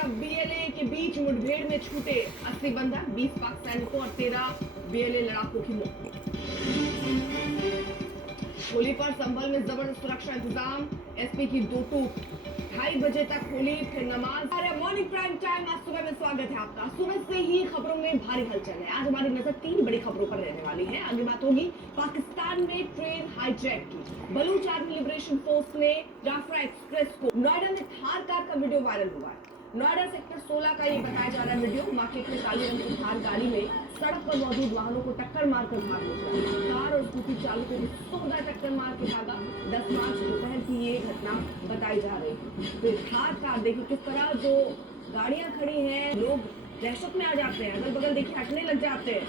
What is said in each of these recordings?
तरफ बीएलए के बीच मुठभेड़ में छूटे 80 बंधक, 20 पाक सैनिकों और 13 बीएलए लड़ाकों की मौत। होली पर संभल में जबरदस्त सुरक्षा इंतजाम, एसपी की दो टूक। 2:30 बजे तक होली, फिर नमाज। मॉर्निंग प्राइम टाइम, आज सुबह में स्वागत है आपका। सुबह से ही खबरों में भारी हलचल है। आज हमारी नजर 3 बड़ी खबरों पर रहने वाली है। आगे बात होगी पाकिस्तान में ट्रेन हाईजैक की। बलूच आर्मी लिबरेशन फोर्स ने जाफरा एक्सप्रेस को नोएडा में थार कार का वीडियो वायरल हुआ है। नोएडा सेक्टर 16 का ये बताया जा रहा है वीडियो। मार्केट में काली रंग की थार गाड़ी में सड़क पर मौजूद वाहनों को टक्कर मारकर भाग निकला। कार और स्कूटी चालकों को जोरदार टक्कर मार के भागा। 10 मार्च दोपहर की ये घटना बताई जा रही है। तो थार कार देखिए किस तरह जो गाड़ियां खड़ी हैं, लोग दहशत में आ जाते हैं, अगल बगल देखिए हटने लग जाते हैं।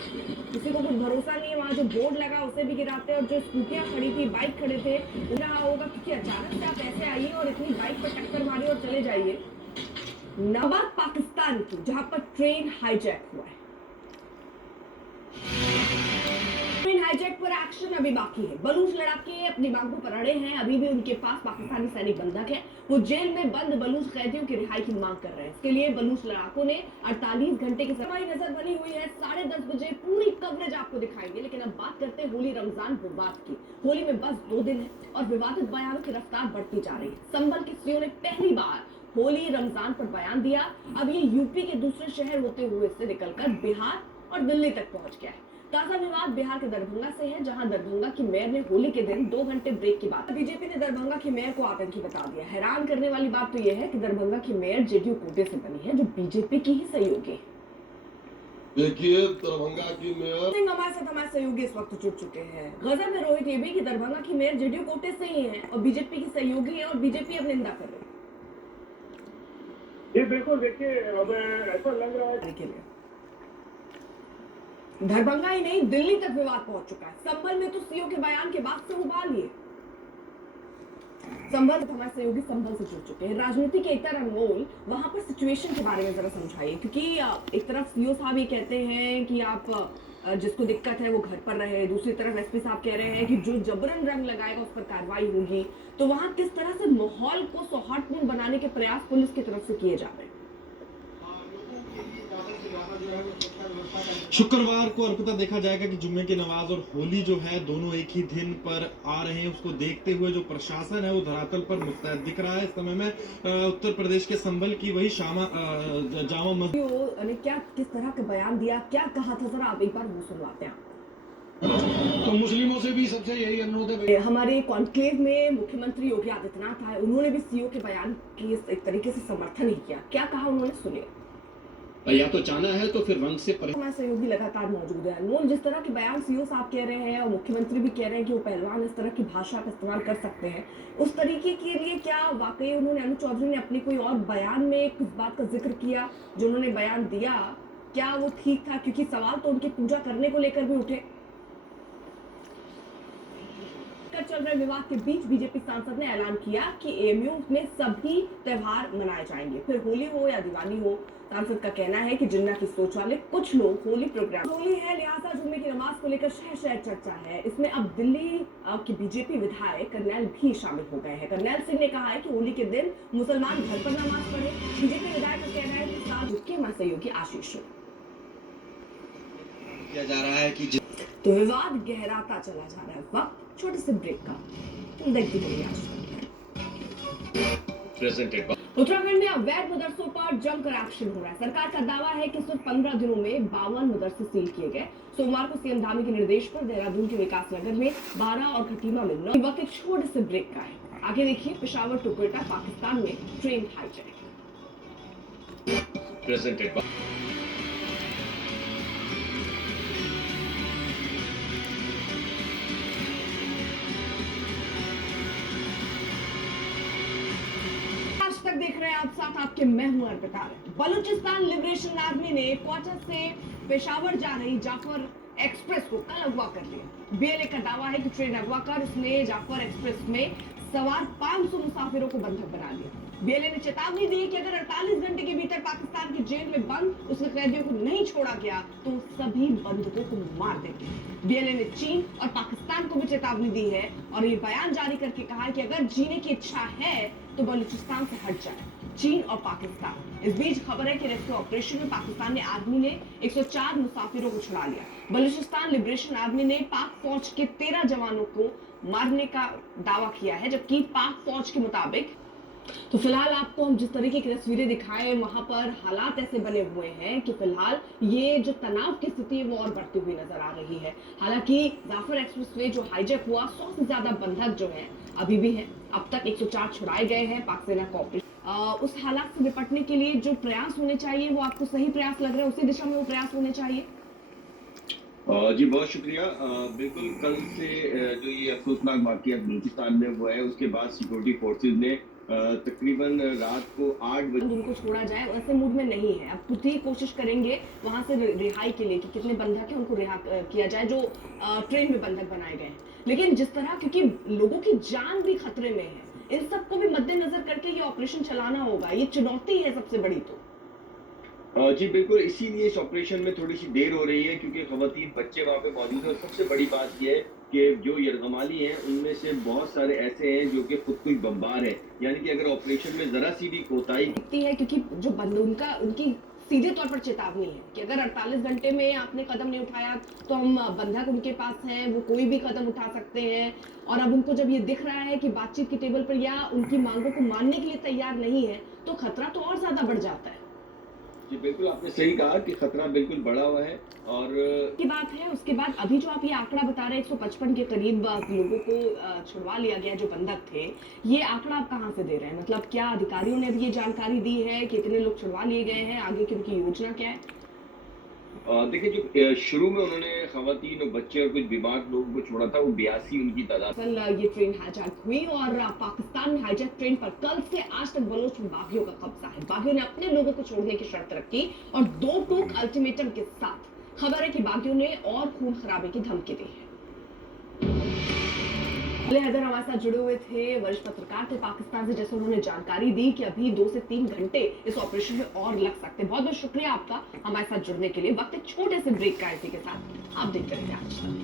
किसी को कुछ भरोसा नहीं है, वहाँ जो बोर्ड लगा उसे भी गिराते हैं। और जो स्कूटियां खड़ी थी, बाइक खड़े थे, रहा होगा क्योंकि अचानक से आप ऐसे आइए और इतनी बाइक पर टक्कर मारिए और चले जाइए। नवाब पाकिस्तान की, जहां पर ट्रेन हाईजैक हुआ है। ट्रेन हाईजैक पर एक्शन अभी बाकी है। बलूच लड़ाके अपनी मांगों पर अड़े हैं। अभी भी उनके पास पाकिस्तानी सैनिक बंधक है। वो जेल में बंद बलूच कैदियों की रिहाई की मांग कर रहे हैं। इसके लिए बलूच लड़ाकों ने 48 घंटे की हमारी नजर बनी हुई है। 10:30 बजे पूरी कवरेज आपको दिखाएंगे। लेकिन अब बात करते हैं होली रमजान विवाद की। होली में बस 2 दिन है और विवादित बयानों की रफ्तार बढ़ती जा रही है। संभल के सीओ ने पहली बार होली रमजान पर बयान दिया। अब ये यूपी के दूसरे शहर होते हुए से निकलकर बिहार और दिल्ली तक पहुंच गया है। ताजा विवाद बिहार के दरभंगा से है, जहां दरभंगा की मेयर ने होली के दिन 2 घंटे ब्रेक की बात। बीजेपी ने दरभंगा की मेयर को आतंकी बता दिया। हैरान करने वाली बात तो यह है कि दरभंगा की मेयर जेडीयू कोटे से बनी है, जो बीजेपी की ही सहयोगी। देखिए, दरभंगा की मेयर हमारे साथ हमारे सहयोगी इस वक्त जुड़ चुके हैं। गजब है रोहित ये भी कि दरभंगा की मेयर जेडीयू कोटे से ही है और बीजेपी की सहयोगी है और बीजेपी अब निंदा कर रही है। ये बिल्कुल देखिए, अब ऐसा लग रहा है कि दरभंगा ही नहीं, दिल्ली तक विवाद पहुंच चुका है। संभल में तो सीओ के बयान के बाद से उबाल लिए। संभल हमारे सहयोगी संभल से जुड़ चुके हैं। राजनीति के एक तरह अनमोल, वहां पर सिचुएशन के बारे में जरा समझाइए, क्योंकि एक तरफ सीओ साहब ये कहते हैं कि आप जिसको दिक्कत है वो घर पर रहे, दूसरी तरफ एसपी साहब कह रहे हैं कि जो जबरन रंग लगाएगा उस पर कार्रवाई होगी। तो वहां किस तरह से माहौल को सौहार्दपूर्ण बनाने के प्रयास पुलिस की तरफ से किए जा रहे हैं? शुक्रवार को अर्पिता देखा जाएगा कि जुम्मे की नमाज और होली जो है दोनों एक ही दिन पर आ रहे हैं। उसको देखते हुए जो प्रशासन है वो धरातल पर मुस्तैद दिख रहा है। इस समय में उत्तर प्रदेश के संभल की वही जामा मस्जिद ने क्या किस तरह का बयान दिया, क्या कहा था, जरा आप एक बार वो सुनवाते हैं। तो मुस्लिमों से भी सबसे यही अनुरोध है। हमारे कॉन्क्लेव में मुख्यमंत्री योगी आदित्यनाथ आए, उन्होंने भी सीओ के बयान की एक तरीके से समर्थन ही किया। क्या कहा उन्होंने, सुनिए। या तो चाहना है तो फिर रंग से हमारे सहयोगी लगातार मौजूद है। अनमोल, जिस तरह के बयान सीओ साहब कह रहे हैं और मुख्यमंत्री भी कह रहे हैं कि वो पहलवान इस तरह की भाषा का इस्तेमाल कर सकते हैं, उस तरीके के लिए क्या वाकई उन्होंने, अनु चौधरी ने अपने कोई और बयान में कुछ बात का जिक्र किया जो उन्होंने बयान दिया, क्या वो ठीक था? क्योंकि सवाल तो उनकी पूजा करने को लेकर भी उठे। चल रहे विवाद के बीच बीजेपी सांसद ने ऐलान किया कि एएमयू में सभी त्योहार मनाए जाएंगे, फिर होली हो या दिवाली हो। सांसद का कहना है कि जिन्ना की सोच वाले कुछ लोग होली प्रोग्राम, होली है लिहाजा जुम्मे की नमाज को लेकर शहर शहर चर्चा है। इसमें अब दिल्ली के बीजेपी विधायक करनैल भी शामिल हो गए हैं। करनैल सिंह ने कहा है कि होली के दिन मुसलमान घर पर नमाज पढ़े। बीजेपी विधायक का कहना है कि साथ के हमारे सहयोगी आशीष किया जा रहा है कि तो विवाद गहराता चला जा रहा है। वक्त छोटे से ब्रेक का, तुम देखते रहिए आज। उत्तराखंड में अवैध मदरसों पर जमकर एक्शन हो रहा है। सरकार का दावा है कि सिर्फ 15 दिनों में 52 मदरसे सील किए गए। सोमवार को सीएम धामी के निर्देश पर देहरादून के विकास नगर में 12 और खटीमा में 9। वक्त एक छोटे से ब्रेक का है। आगे देखिए, पेशावर टू कोयटा पाकिस्तान में ट्रेन हाईजैक। देख रहे हैं आप, साथ आपके मैं हूं अर्पिता। बलूचिस्तान लिबरेशन आर्मी ने क्वार्टर से पेशावर जा रही जाफर एक्सप्रेस को कल अगवा कर लिया। बीएलए का दावा है कि ट्रेन अगवा कर उसने जाफर एक्सप्रेस में सवार 500 मुसाफिरों को बंधक बना लिया। बीएलए ने चेतावनी दी कि अगर 48 घंटे के भीतर पाकिस्तान की जेल में बंद उसके कैदियों को नहीं छोड़ा गया तो सभी बंधकों को मार देंगे। बीएलए ने चीन और पाकिस्तान को भी चेतावनी दी है और ये बयान जारी करके कहा है कि अगर जीने की इच्छा है तो बलूचिस्तान से हट जाए। चीन और पाकिस्तान। इस बीच खबर है कि रेस्क्यू ऑपरेशन में पाकिस्तान ने आर्मी ने 104 मुसाफिरों को छुड़ा लिया। बलूचिस्तान लिबरेशन आर्मी ने पाक फौज के 13 जवानों को मारने का दावा किया है, जबकि पाक फौज के मुताबिक तो फिलहाल आपको हम जिस तरीके की तस्वीरें दिखाएं वहां पर हालात ऐसे बने हुए हैं कि फिलहाल ये जो तनाव की स्थिति है वो और बढ़ती हुई नजर आ रही है। हालांकि जाफर एक्सप्रेसवे जो हाईजैक हुआ 100 से ज्यादा बंधक जो हैं अभी भी हैं। अब तक 104 छुड़ाए गए हैं। पाक सेना का ऑपरेशन उस हालात से निपटने के लिए जो प्रयास होने चाहिए वो आपको सही प्रयास लग रहा है, उसी दिशा में वो प्रयास होने चाहिए। जी बहुत शुक्रिया। बिल्कुल कल से जो ये अफसोसनाक वाकया बलूचिस्तान में हुआ है उसके बाद सिक्योरिटी फोर्सेज ने तकरीबन रात को 8 बजे उनको छोड़ा जाए ऐसे मूड में नहीं है। अब खुद ही कोशिश करेंगे वहां से रिहाई के लिए कि कितने बंधक हैं उनको रिहा किया जाए जो ट्रेन में बंधक बनाए गए हैं। लेकिन जिस तरह क्योंकि लोगों की जान भी खतरे में है, इन सबको भी मद्देनजर करके ये ऑपरेशन चलाना होगा। ये चुनौती है सबसे बड़ी। तो जी बिल्कुल, इसीलिए इस ऑपरेशन में थोड़ी सी देर हो रही है क्योंकि खवातीन बच्चे वहाँ पे मौजूद हैं। और सबसे बड़ी बात यह है कि जो यरगमाली हैं उनमें से बहुत सारे ऐसे हैं जो कि खुद कुछ बमबार हैं, यानी कि अगर ऑपरेशन में जरा सी भी कोताही दिखती है क्योंकि जो उनकी सीधे तौर पर चेतावनी है कि अगर 48 घंटे में आपने कदम नहीं उठाया तो हम बंधक उनके पास हैं, वो कोई भी कदम उठा सकते हैं। और अब उनको जब ये दिख रहा है कि बातचीत की टेबल पर या उनकी मांगों को मानने के लिए तैयार नहीं है तो खतरा तो और ज्यादा बढ़ जाता है। जी बिल्कुल, आपने सही कहा कि खतरा बिल्कुल बढ़ा हुआ है। और की बात है उसके बाद अभी जो आप ये आंकड़ा बता रहे हैं 155 के करीब लोगों को छुड़वा लिया गया जो बंधक थे, ये आंकड़ा आप कहां से दे रहे हैं? मतलब क्या अधिकारियों ने भी ये जानकारी दी है कि इतने लोग छुड़वा लिए गए हैं, आगे की उनकी योजना क्या है? देखिए, जो शुरू में उन्होंने खवातीन और बच्चे और कुछ बीमार लोगों को छोड़ा था वो 82 उनकी तादाद। कल ये ट्रेन हाईजैक हुई और पाकिस्तान में हाईजैक ट्रेन पर कल से आज तक बलोच में बागियों का कब्जा है। बागियों ने अपने लोगों को छोड़ने की शर्त रखी और 2 टूक अल्टीमेटम के साथ खबर है कि बागियों ने और खून खराबे की धमकी दी है। हैदर हमारे साथ जुड़े हुए थे, वरिष्ठ पत्रकार थे पाकिस्तान से, जैसे उन्होंने जानकारी दी कि अभी 2 से 3 घंटे इस ऑपरेशन में और लग सकते हैं। बहुत बहुत शुक्रिया आपका हमारे साथ जुड़ने के लिए। वक्त एक छोटे से ब्रेक का इसी के साथ आप देखते रहिए आज तक।